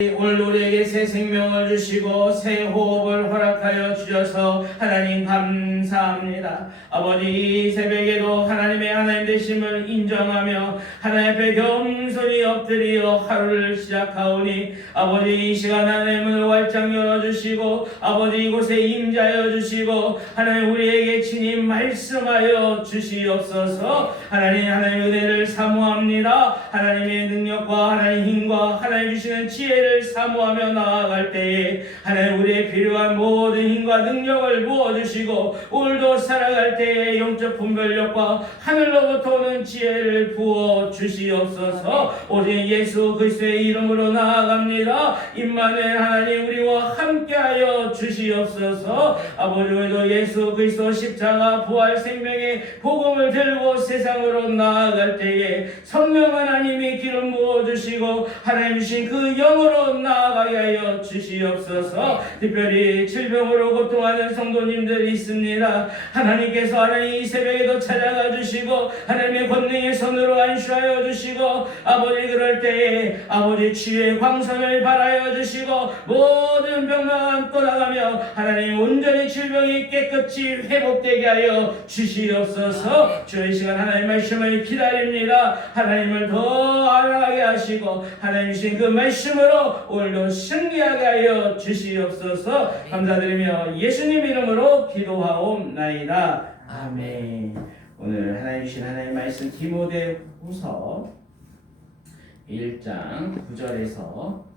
오늘 우리에게 새 생명을 주시고 새 호흡을 허락하여 주셔서 하나님 감사합니다. 아버지, 이 새벽에도 하나님의 하나님 되심을 인정하며 하나님 앞에 겸손히 엎드려 하루를 시작하오니 아버지, 이 시간 하나님을 활짝 열어주시고 아버지 이곳에 임자여 주시고 하나님 우리에게 친히 말씀하여 주시옵소서. 하나님 은혜를 사모합니다. 하나님의 능력과 하나님 힘과 하나님 주시는 지혜를 사모하며 나아갈 때에 하나님 우리의 필요한 모든 힘과 능력을 부어주시고 오늘도 살아갈 때에 영적 분별력과 하늘로부터 오는 지혜를 부어주시옵소서. 오직 예수 그리스도의 이름으로 나아갑니다. 임마누엘 하나님 우리와 함께하여 주시옵소서. 아버지, 우리도 예수 그리스도 십자가 부활 생명의 복음을 들고 세상으로 나아갈 때에 성령 하나님이 기름 부어주시고 하나님 주신 그 영으로 나아가게 하여 주시옵소서. 특별히 질병으로 고통하는 성도님들이 있습니다. 하나님께서 하나님 이 새벽에도 찾아가 주시고 하나님의 권능의 손으로 안수하여 주시고 아버지 그럴 때에 아버지 치유의 광선을 발하여 주시고 모든 병만 떠나가며 하나님 온전히 질병이 깨끗이 회복되게 하여 주시옵소서. 주의 시간 하나님 말씀을 기다립니다. 하나님을 더 알아가게 하시고 하나님 주신 그 말씀으로 오늘도 승리하게 하여 주시옵소서. 감사드리며 예수님 이름으로 기도하옵나이다. 아멘. 오늘 하나님 주신 하나님 말씀 디모데후서 1장 9절에서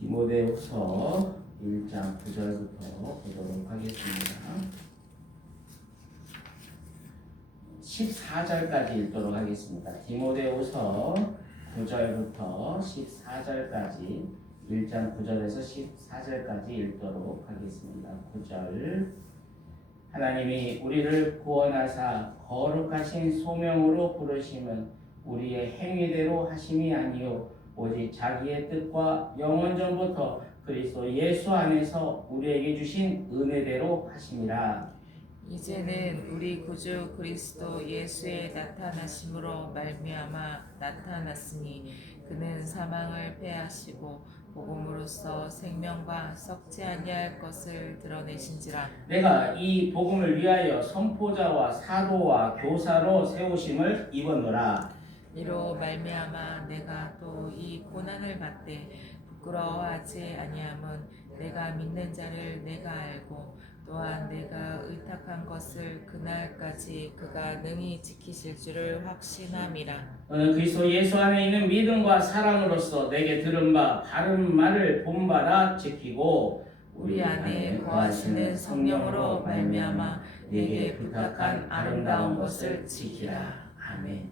디모데후서 1장 9절부터 보도록 하겠습니다. 14절까지 읽도록 하겠습니다. 디모데후서 9절부터 14절까지 1장 9절에서 14절까지 읽도록 하겠습니다. 9절. 하나님이 우리를 구원하사 거룩하신 소명으로 부르심은 우리의 행위대로 하심이 아니요 오직 자기의 뜻과 영원전부터 그리스도 예수 안에서 우리에게 주신 은혜대로 하심이라. 이제는 우리 구주 그리스도 예수의 나타나심으로 말미암아 나타났으니 그는 사망을 패하시고 복음으로써 생명과 썩지 아니할 것을 드러내신지라. 내가 이 복음을 위하여 선포자와 사도와 교사로 세우심을 입었노라. 이로 말미암아 내가 또 이 고난을 받되 부끄러워하지 아니함은 내가 믿는 자를 내가 알고 또한 내가 의탁한 것을 그날까지 그가 능히 지키실 줄을 확신함이라. 너는 그리스도 예수 안에 있는 믿음과 사랑으로서 내게 들은 바 바른 말을 본받아 지키고 우리 안에 거하시는 성령으로 말미암아 내게 부탁한 아름다운 것을 지키라. 아멘.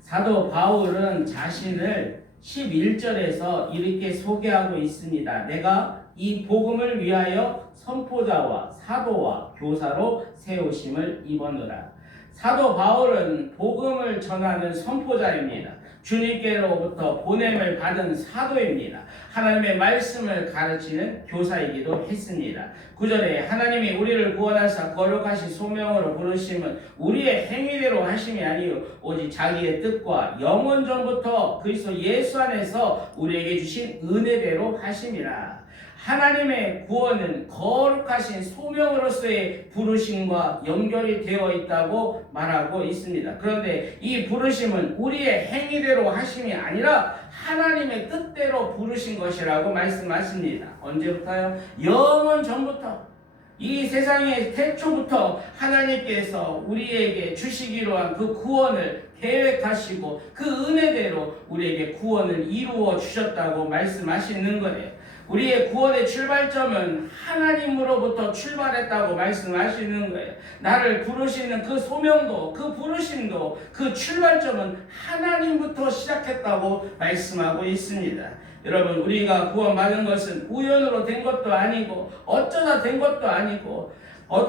사도 바울은 자신을 11절에서 이렇게 소개하고 있습니다. 내가 이 복음을 위하여 선포자와 사도와 교사로 세우심을 입었노라. 사도 바울은 복음을 전하는 선포자입니다. 주님께로부터 보냄을 받은 사도입니다. 하나님의 말씀을 가르치는 교사이기도 했습니다. 9절에 하나님이 우리를 구원하사 거룩하신 소명으로 부르심은 우리의 행위대로 하심이 아니요 오직 자기의 뜻과 영원전부터 그리스도 예수 안에서 우리에게 주신 은혜대로 하심이라. 하나님의 구원은 거룩하신 소명으로서의 부르심과 연결이 되어 있다고 말하고 있습니다. 그런데 이 부르심은 우리의 행위대로 하심이 아니라 하나님의 뜻대로 부르신 것이라고 말씀하십니다. 언제부터요? 영원 전부터, 이 세상의 태초부터 하나님께서 우리에게 주시기로 한 그 구원을 계획하시고 그 은혜대로 우리에게 구원을 이루어 주셨다고 말씀하시는 거예요. 우리의 구원의 출발점은 하나님으로부터 출발했다고 말씀하시는 거예요. 나를 부르시는 그 소명도, 그 부르심도, 그 출발점은 하나님부터 시작했다고 말씀하고 있습니다. 여러분, 우리가 구원받은 것은 우연으로 된 것도 아니고 어쩌다 된 것도 아니고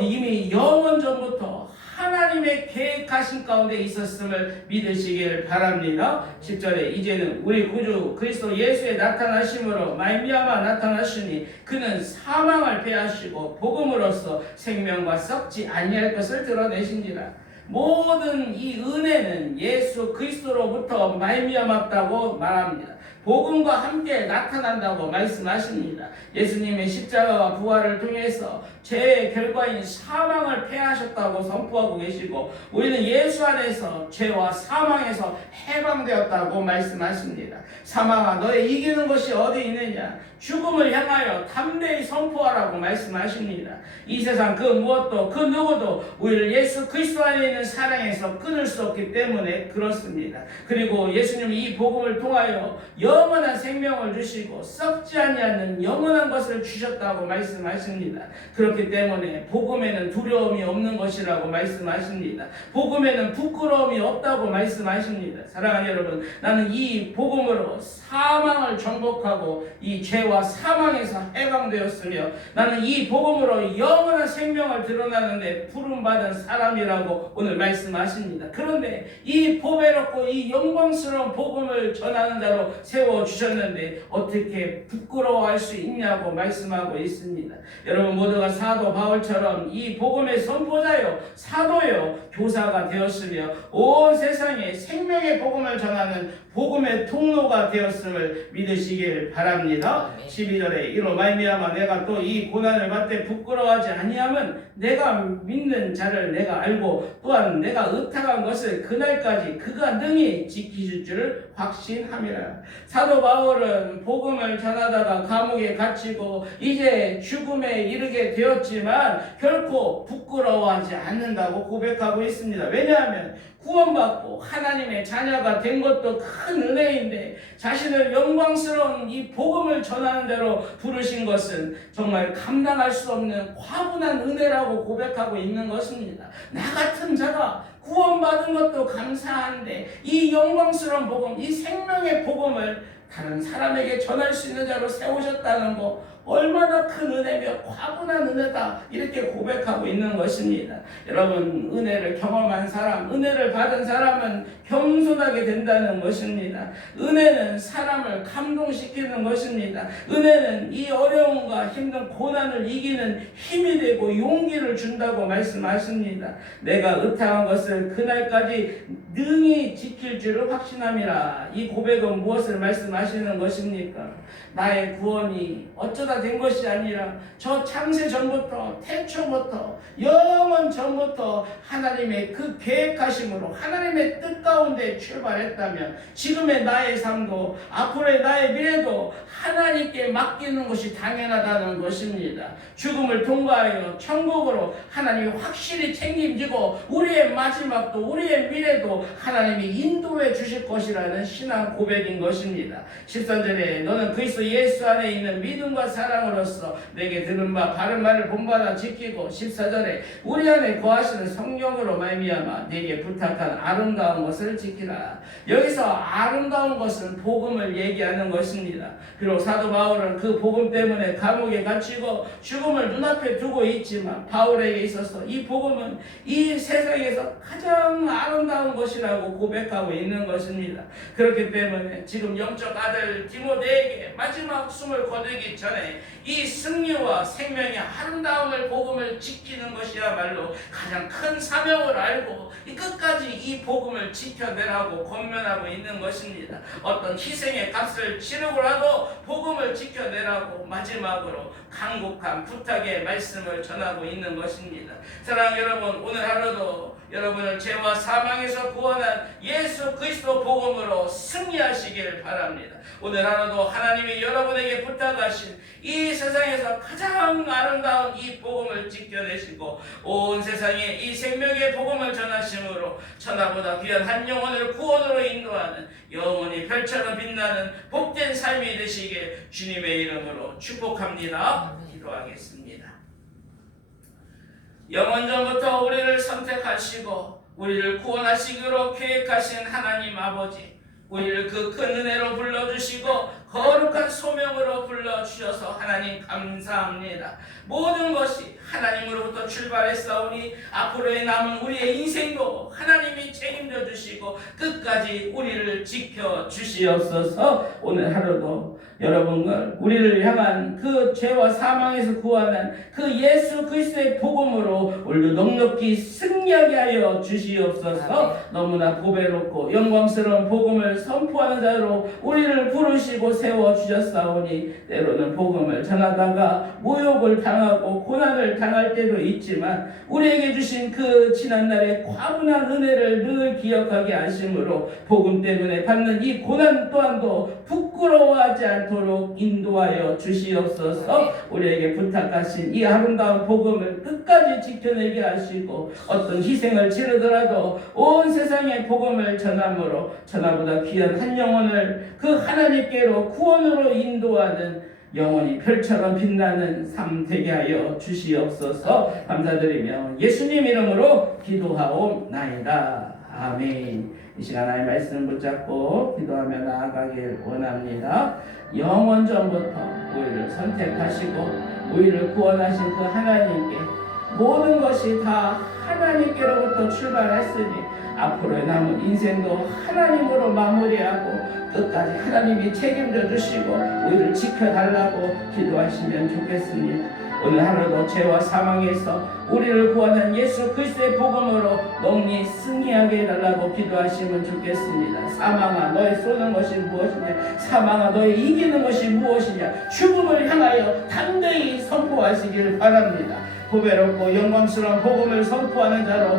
이미 영원 전부터 하나님의 계획하신 가운데 있었음을 믿으시길 바랍니다. 10절에 이제는 우리 구주 그리스도 예수의 나타나심으로 말미암아 나타나시니 그는 사망을 패하시고 복음으로써 생명과 썩지 아니할 것을 드러내신지라. 모든 이 은혜는 예수 그리스도로부터 말미암았다고 말합니다. 복음과 함께 나타난다고 말씀하십니다. 예수님의 십자가와 부활을 통해서 죄의 결과인 사망을 패하셨다고 선포하고 계시고 우리는 예수 안에서 죄와 사망에서 해방되었다고 말씀하십니다. 사망아 너의 이기는 것이 어디 있느냐? 죽음을 향하여 담대히 선포하라고 말씀하십니다. 이 세상 그 무엇도 그 누구도 우리를 예수 그리스도 안에 있는 사랑에서 끊을 수 없기 때문에 그렇습니다. 그리고 예수님이 이 복음을 통하여 영원한 생명을 주시고 썩지 아니하는 영원한 것을 주셨다고 말씀하십니다. 그렇기 때문에 복음에는 두려움이 없는 것이라고 말씀하십니다. 복음에는 부끄러움이 없다고 말씀하십니다. 사랑하는 여러분, 나는 이 복음으로 사망을 정복하고 이 죄와 사망에서 해방되었으며 나는 이 복음으로 영원한 생명을 드러나는데 부름받은 사람이라고 오늘 말씀하십니다. 그런데 이 보배롭고 이 영광스러운 복음을 전하는 자로 세워주셨는데 어떻게 부끄러워할 수 있냐고 말씀하고 있습니다. 여러분 모두가 사도 바울처럼 이 복음의 선포자요 사도요 교사가 되었으며 온 세상에 생명의 복음을 전하는 복음의 통로가 되었음을 믿으시길 바랍니다. 12절에 이로 말미암아 내가 또 이 고난을 받되 부끄러워하지 아니함은 내가 믿는 자를 내가 알고 또한 내가 의탁한 것을 그날까지 그가 능히 지키실 줄을 확신함이라. 사도 바울은 복음을 전하다가 감옥에 갇히고 이제 죽음에 이르게 되었지만 결코 부끄러워하지 않는다고 고백하고 있습니다. 왜냐하면 구원받고 하나님의 자녀가 된 것도 큰 은혜인데 자신을 영광스러운 이 복음을 전하는 대로 부르신 것은 정말 감당할 수 없는 과분한 은혜라고 고백하고 있는 것입니다. 나 같은 자가 구원받은 것도 감사한데 이 영광스러운 복음, 이 생명의 복음을 다른 사람에게 전할 수 있는 자로 세우셨다는 거 얼마나 큰 은혜며 과분한 은혜다 이렇게 고백하고 있는 것입니다. 여러분 은혜를 경험한 사람, 은혜를 받은 사람은 겸손하게 된다는 것입니다. 은혜는 사람을 감동시키는 것입니다. 은혜는 이 어려움과 힘든 고난을 이기는 힘이 되고 용기를 준다고 말씀하십니다. 내가 의탁한 것을 그날까지 능히 지킬 줄을 확신함이라. 이 고백은 무엇을 말씀하시는 것입니까? 나의 구원이 어쩌다 된 것이 아니라 저 창세 전부터 태초부터 영원 전부터 하나님의 그 계획하심으로 하나님의 뜻 가운데 출발했다면 지금의 나의 삶도 앞으로의 나의 미래도 하나님께 맡기는 것이 당연하다는 것입니다. 죽음을 통과하여 천국으로 하나님이 확실히 책임지고 우리의 마지막도 우리의 미래도 하나님이 인도해 주실 것이라는 신앙 고백인 것입니다. 13절에 너는 그리스도 예수 안에 있는 믿음과 사랑으로서 내게 들은 바 바른 말을 본받아 지키고 14절에 우리 안에 거하시는 성령으로 말미암아 내게 부탁한 아름다운 것을 지키라. 여기서 아름다운 것은 복음을 얘기하는 것입니다. 비록 사도 바울은 그 복음 때문에 감옥에 갇히고 죽음을 눈앞에 두고 있지만 바울에게 있어서 이 복음은 이 세상에서 가장 아름다운 것이라고 고백하고 있는 것입니다. 그렇기 때문에 지금 영적 아들 디모데에게 마지막 숨을 거두기 전에 이 승리와 생명의 아름다움을 복음을 지키는 것이야말로 가장 큰 사명을 알고 이 끝까지 이 복음을 지켜내라고 권면하고 있는 것입니다. 어떤 희생의 값을 치르고라도 복음을 지켜내라고 마지막으로 간곡한 부탁의 말씀을 전하고 있는 것입니다. 사랑하는 여러분, 오늘 하루도 여러분을 죄와 사망에서 구원한 예수 그리스도 복음으로 승리하시길 바랍니다. 오늘 하루도 하나님이 여러분에게 부탁하신 이 세상에서 가장 아름다운 이 복음을 지켜내시고 온 세상에 이 생명의 복음을 전하심으로 천하보다 귀한 한 영혼을 구원으로 인도하는 영원히 별처럼 빛나는 복된 삶이 되시길 주님의 이름으로 축복합니다. 기도하겠습니다. 영원전부터 우리를 선택하시고 우리를 구원하시기로 계획하신 하나님 아버지, 우리를 그 큰 은혜로 불러주시고 거룩한 소명으로 불러주셔서 하나님 감사합니다. 모든 것이 하나님으로부터 출발했사오니 앞으로의 남은 우리의 인생도 하나님이 책임져 주시고 끝까지 우리를 지켜 주시옵소서. 오늘 하루도 여러분과 우리를 향한 그 죄와 사망에서 구원한 그 예수 그리스도의 복음으로 오늘도 넉넉히 승리하게 하여 주시옵소서. 너무나 보배롭고 영광스러운 복음을 선포하는 자로 우리를 부르시고 세워주셨사오니 때로는 복음을 전하다가 모욕을 당하고 고난을 당할 때도 있지만 우리에게 주신 그 지난날의 과분한 은혜를 늘 기억하게 하심으로 복음 때문에 받는 이 고난 또한도 부끄러워하지 않도록 인도하여 주시옵소서. 우리에게 부탁하신 이 아름다운 복음을 끝까지 지켜내게 하시고 어떤 희생을 치르더라도 온 세상에 복음을 전함으로 천하보다 귀한 한 영혼을 그 하나님께로 구원으로 인도하는 영원히 별처럼 빛나는 삶 되게 하여 주시옵소서. 감사드리며 예수님 이름으로 기도하옵나이다. 아멘. 이 시간 하나님의 말씀 붙잡고 기도하며 나아가길 원합니다. 영원 전부터 우리를 선택하시고 우리를 구원하신 그 하나님께 모든 것이 다 하나님께로부터 출발했으니 앞으로의 남은 인생도 하나님으로 마무리하고 끝까지 하나님이 책임져 주시고 우리를 지켜달라고 기도하시면 좋겠습니다. 오늘 하루도 죄와 사망에서 우리를 구원한 예수 그리스도의 복음으로 넉리 승리하게 해달라고 기도하시면 좋겠습니다. 사망아 너의 쏘는 것이 무엇이냐, 사망아 너의 이기는 것이 무엇이냐, 죽음을 향하여 담대히 선포하시길 바랍니다. 보배롭고 영광스러운 복음을 선포하는 자로